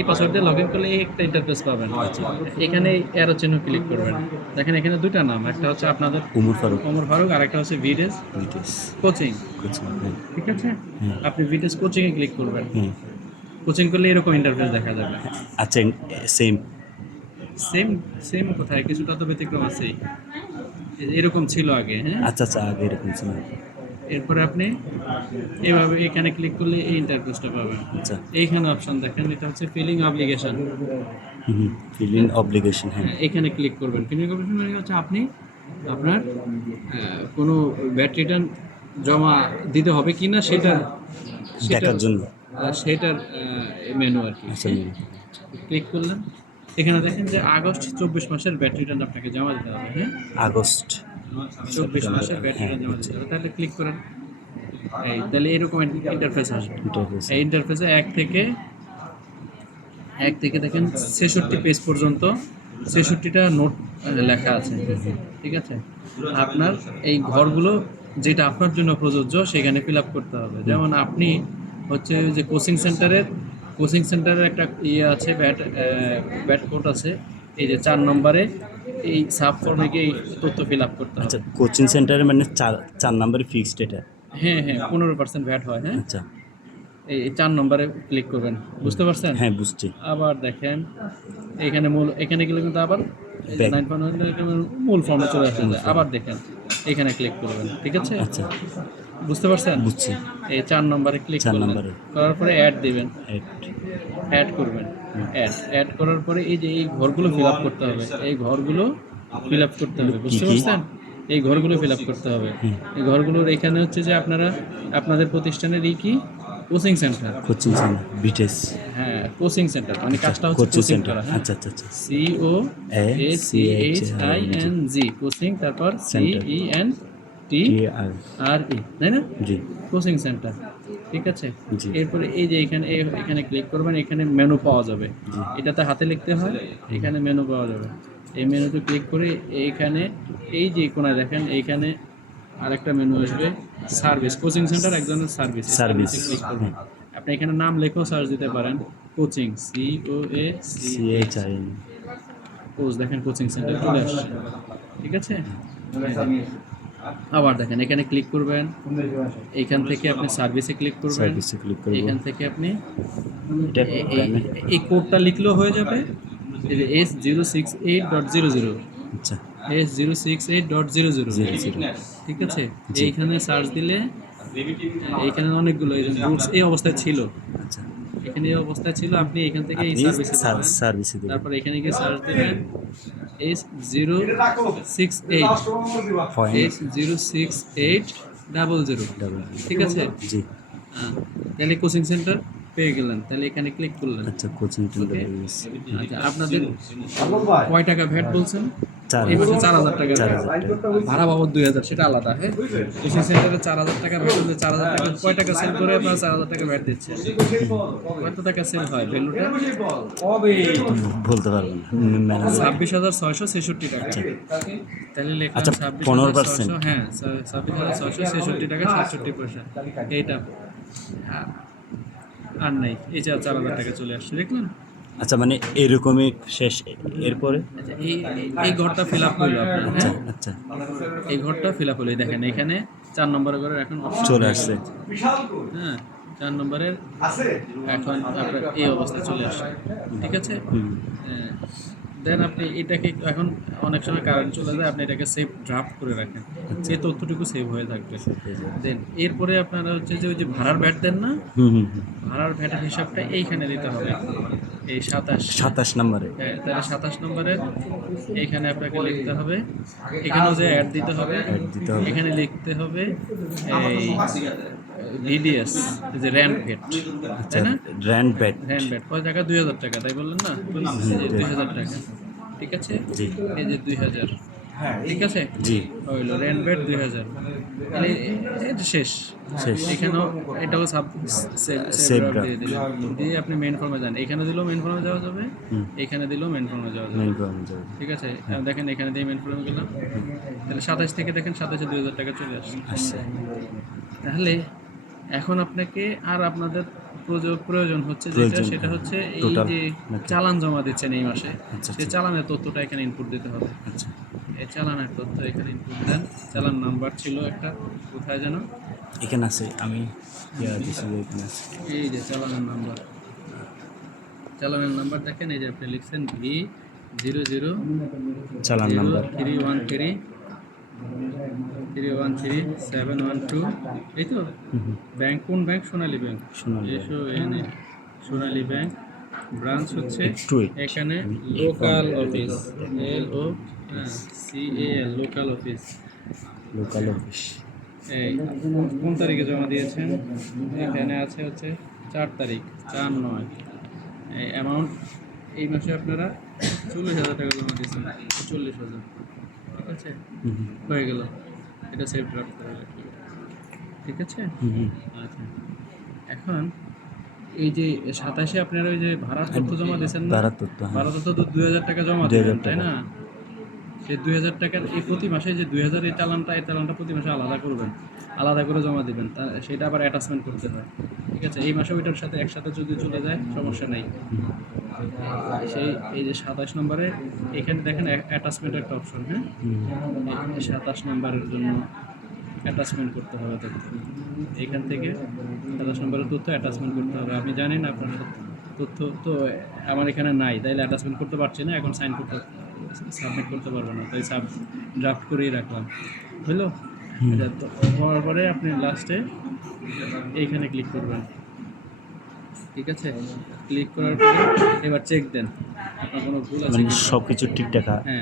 এই পাসওয়ার্ড দিয়ে log in করলে এই একটা ইন্টারফেস পাবেন। আচ্ছা। এখানে অ্যারো চিহ্ন ক্লিক করবেন। দেখেন এখানে ২ টা নাম। একটা হচ্ছে আপনাদের উমর ফারুক। ওমর ফারুক, আরেকটা হচ্ছে ভিডেস বিটিএস কোচিং। কোচিং। হ্যাঁ। ঠিক আছে? হ্যাঁ। আপনি ভিডেস কোচিং এ ক্লিক করবেন। হ্যাঁ। কোচিং করলে এরকম ইন্টারফেস দেখা যাবে। আচ্ছা, সেম। সেম সেম কোথায়? কিছুটা তো ব্যতিক্রম আছেই। এরকম ছিল আগে, হ্যাঁ? আচ্ছা আচ্ছা, আগে এরকম ছিল। এরপরে আপনি এভাবে এখানে ক্লিক করলে এই ইন্টারফেসটা পাবেন। আচ্ছা। এইখানে অপশন দেখেন, এটা হচ্ছে filling obligation. Fill in obligation. হ্যাঁ। হ্যাঁ, এখানে ক্লিক করবেন। ফিলিং অব্লিগেশন মানে হচ্ছে আপনি আপনার কোনো ব্যাট রিটার্ন জমা দিতে হবে কিনা সেটার দেখার জন্য। সেটার মেনু আর কি। আচ্ছা। ক্লিক করলেন, এখানে দেখেন যে আগস্ট ২৪ মাসের ব্যাট রিটার্ন আপনাকে জমা দিতে হবে। হ্যাঁ, আগস্ট ২৪ মাসের ব্যাট হ্যাঁ। রিটার্ন জমা দিতে হবে। তাহলে ক্লিক করেন। তাহলে এরকম ইন্টারফেস আসবে। ইন্টারফেস। এই ইন্টারফেসে এক থেকে দেখেন ৬৬ পেজ পর্যন্ত ৬৬টা নোট লেখা আছে। ঠিক আছে? আপনার এই ঘরগুলো যেটা আপনার জন্য প্রযোজ্য সেখানে ফিল আপ করতে হবে। যেমন আপনি হচ্ছে যে কোচিং সেন্টারের একটা ইয়ে আছে, ব্যাট কোড আছে। এই যে ৪ নম্বরে এই সাব ফর্মে গিয়ে এই তথ্য ফিল আপ করতে আচ্ছা, হবে। কোচিং সেন্টারে মানে চার নাম্বারে ফিক্সড এটা। হ্যাঁ, হ্যাঁ, ১৫% ভ্যাট হয়। হ্যাঁ, আচ্ছা। এই ৪ নম্বরে ক্লিক করবেন। বুঝতে পারছেন? হ্যাঁ, বুঝছি। আবার দেখেন এখানে গেলে কিন্তু আবার Back. 9.1 মূল ফর্মে চলে আসবে। আবার দেখেন এখানে ক্লিক করবেন। ঠিক আছে? আচ্ছা, বুঝতে পারছেন? বুঝছি। এই ৪ নম্বরে ক্লিক ৪ করলেন। নম্বরে। করার পরে অ্যাড দিবেন। এড। অ্যাড করবেন। অ্যাড করার পরে এই যে এই ঘরগুলো ফিল আপ করতে হবে। এই ঘরগুলো ফিল আপ করতে হবে। বুঝতে কি? পারছেন? এই ঘরগুলো ফিল আপ করতে হবে। এই ঘরগুলোর এখানে হচ্ছে যে আপনাদের প্রতিষ্ঠানের কি coaching centre. Coaching centre BTS. হ্যাঁ, কোচিং সেন্টার মানে কাজটা হচ্ছে কোচিং কোচিং সেন্টার। করা। হ্যাঁ, আচ্ছা আচ্ছা আচ্ছা। COACHING কোচিং, তারপর সেন্টার। CENTRE, TR। তাই না? জি। Coaching centre. ঠিক আছে? জি। এরপরে এই যে এখানে ক্লিক করবেন, এখানে মেনু পাওয়া যাবে। জি। এটাতে হাতে লিখতে হয়, এখানে মেনু পাওয়া যাবে। এই মেনুতে ক্লিক করে এইখানে এই যে কোণায় দেখেন এইখানে আরেকটা মেনু আসবে, সার্ভিস। কোচিং সেন্টার এক ধরনের সার্ভিস। সার্ভিস। ক্লিক করবেন। আপনি এখানে নাম লেখেও সার্চ দিতে পারেন। Coaching, CHIN। কোচ, দেখেন কোচিং সেন্টার চলে আসছে। ঠিক আছে? আবার দেখেন এখানে ক্লিক করবেন। এইখান থেকে আপনি সার্ভিসে ক্লিক করবেন। সার্ভিসে ক্লিক করব। এখান থেকে আপনি এটা এই কোডটা লিখলেও হয়ে যাবে। এই যে S068.00, আচ্ছা। S068.00। ঠিক আছে? এইখানে সার্চ দিলে এইখানে অনেকগুলো রুটস এই অবস্থায় ছিল। আচ্ছা। এখানে এই অবস্থায় ছিল, আপনি এখান থেকে এই আপনি সার্ভিসে যাবেন। সার্ভিসে দেবেন। তারপর এখানে গিয়ে সার্চ দিবেন S068. ঠিক আছে? জি। তাহলে কোচিং সেন্টার পেয়ে গেলেন। তাহলে এখানে ক্লিক করলেন। আচ্ছা, কোচিং সেন্টার। আচ্ছা, আপনাদের কয় টাকা ভ্যাট বলছেন? ৪,০০০। এই বছর 4,000 টাকা। ৪,০০০ টাকা। ভাড়া বাবদ 2,000, সেটা আলাদা। হ্যাঁ, কোচিং সেন্টারে 4,000 টাকা ভ্যাট হলে 4,000 টাকা কয় টাকা সেল করে আপনারা 4,000 টাকা ভ্যাট দিচ্ছেন? কত টাকা সেল হয় ভ্যালুটা? বলতে পারবো না। 26,666 টাকা। তাহলে লিখলাম আচ্ছা, 15%। 26,600, হ্যাঁ, 26,666 টাকা 67 পয়সা। এইটা আর নাই, এই যে 4,000 টাকা চলে আসছে, দেখলেন? আচ্ছা, মানে এরকমই শেষ। এরপরে আচ্ছা, এই ঘরটা ফিল আপ হইলো আপনার। আচ্ছা হ্যাঁ, আচ্ছা, এই ঘরটা ফিল আপ হলো। দেখেন এখানে 4 নম্বরের ঘরের এখন option চলে হয়ে আসছে। গেছে। হ্যাঁ, 4 নম্বরের এখন আপনার এই অবস্থায় চলে আসছে। ঠিক আছে? দেন আপনি এটাকে এখন অনেক সময় কারেন্ট চলে যায়, আপনি এটাকে সেভ ড্রাফট করে রাখেন। সেই তথ্যটুকু সেভ হয়ে থাকবে। দেন এরপরে আপনারা হচ্ছে যে ওই যে ভাড়ার ভ্যাট দেন না, ভাড়ার ভ্যাটের হিসাবটা এইখানে দিতে হবে। এই 27 নম্বরে। হ্যাঁ, তাহলে 27 নম্বরের এইখানে আপনাকে লিখতে হবে। এখানেও যে অ্যাড দিতে হবে। এখানে লিখতে হবে এই ভিডিএস, যে র্যান্ড ভ্যাট, তাই না? RAND VAT. র্যান্ড ভ্যাট কয় টাকা? 2,000 টাকা, তাই বললেন না? 2,000 টাকা। ঠিক আছে? জি। এই যে 2,000। ঠিক আছে? জি। হইলো র্যান্ড ভ্যাট 2,000। তাহলে এটা শেষ। এখানেও এটাও সেভ দিয়ে দিলেন। দিয়ে আপনি মেইন ফর্মে যান। এখানে দিলেও মেইন ফর্মে যাওয়া যাবে, এখানে দিলেও মেইন ফর্মে যাওয়া যাবে। ঠিক আছে? দেখেন এখানে দিয়ে মেইন ফর্মে গেলাম। তাহলে 27 থেকে দেখেন 27-এ 2,000 টাকা চলে আসছে। তাহলে এখন আপনাকে আর আপনাদের প্রয়োজন হচ্ছে যেটা, প্রয়োজন, সেটা হচ্ছে এই টোটাল যে নাকি? চালান জমা দিচ্ছেন এই মাসে, আচ্ছা, সেই আচ্ছা। চালানের তথ্যটা এখানে ইনপুট দিতে হবে। আচ্ছা, এই চালানের তথ্য এখানে ইনপুট দেন। চালান নাম্বার ছিল একটা, কোথায় যেন, এখানে আছে, আমি দিছি যে এখানে আছে। এই যে চালানের নাম্বার, চালানের নাম্বার দেখেন, এই যে আপনি লিখছেন V00 চালান নাম্বার 313 এই তো। ব্যাংক কোন ব্যাংক? সোনালী ব্যাংক। সোনালী ব্যাংক। SONA সোনালী ব্যাংক। ব্রাঞ্চ হচ্ছে একটু wait। এখানে local office, LOCAL local office. Local office. এই কোন তারিখে জমা দিয়েছেন? এখানে আছে হচ্ছে 4 তারিখ, 4/9। এই অ্যামাউন্ট এই মাসে আপনারা 40,000 টাকা জমা দিয়েছেন, 40,000। ঠিক আছে, হয়ে গেল। এটা সেভ ড্রাফট করে রাখি। ঠিক আছে। আচ্ছা, এখন এই যে 27-এ আপনারা ওই যে ভাড়ার তথ্য জমা দিয়েছেন না? ভাড়ার তথ্য, হ্যাঁ। ভাড়া তথ্য তো 2,000 টাকা জমা 2,000 দিবেন, তাই টাকা। না? সেই 2,000 টাকার এই প্রতি মাসে যে 2,000 এই চালানটা প্রতি মাসে আলাদা করবেন, আলাদা করে জমা দিবেন। সেটা আবার অ্যাটাচমেন্ট করতে হয়। ঠিক আছে, এই মাসে ওইটার সাথে একসাথে যদি চলে যায় সমস্যা নাই। সেই এই যে 27 নম্বরে এখানে দেখেন অ্যাটাচমেন্ট একটা অপশন, হ্যাঁ, এই 27 নম্বরের জন্য অ্যাটাচমেন্ট করতে হবে তথ্য। এখান থেকে 27 নম্বরের তথ্য অ্যাটাচমেন্ট করতে হবে। আমি জানি না আপনার তথ্য তো আমার এখানে নাই, তাইলে অ্যাটাচমেন্ট করতে পারছি না, এখন সাবমিট করতে পারবো না, তাই ড্রাফট করেই রাখলাম। বুঝলো? এটা তো হওয়ার পরে আপনি লাস্টে এইখানে ক্লিক করবেন। ঠিক আছে, ক্লিক করার পরে এবার চেক দেন আপনার কোনো ভুল আছে মানে কি। সব কিছু ঠিকঠাক হ্যাঁ।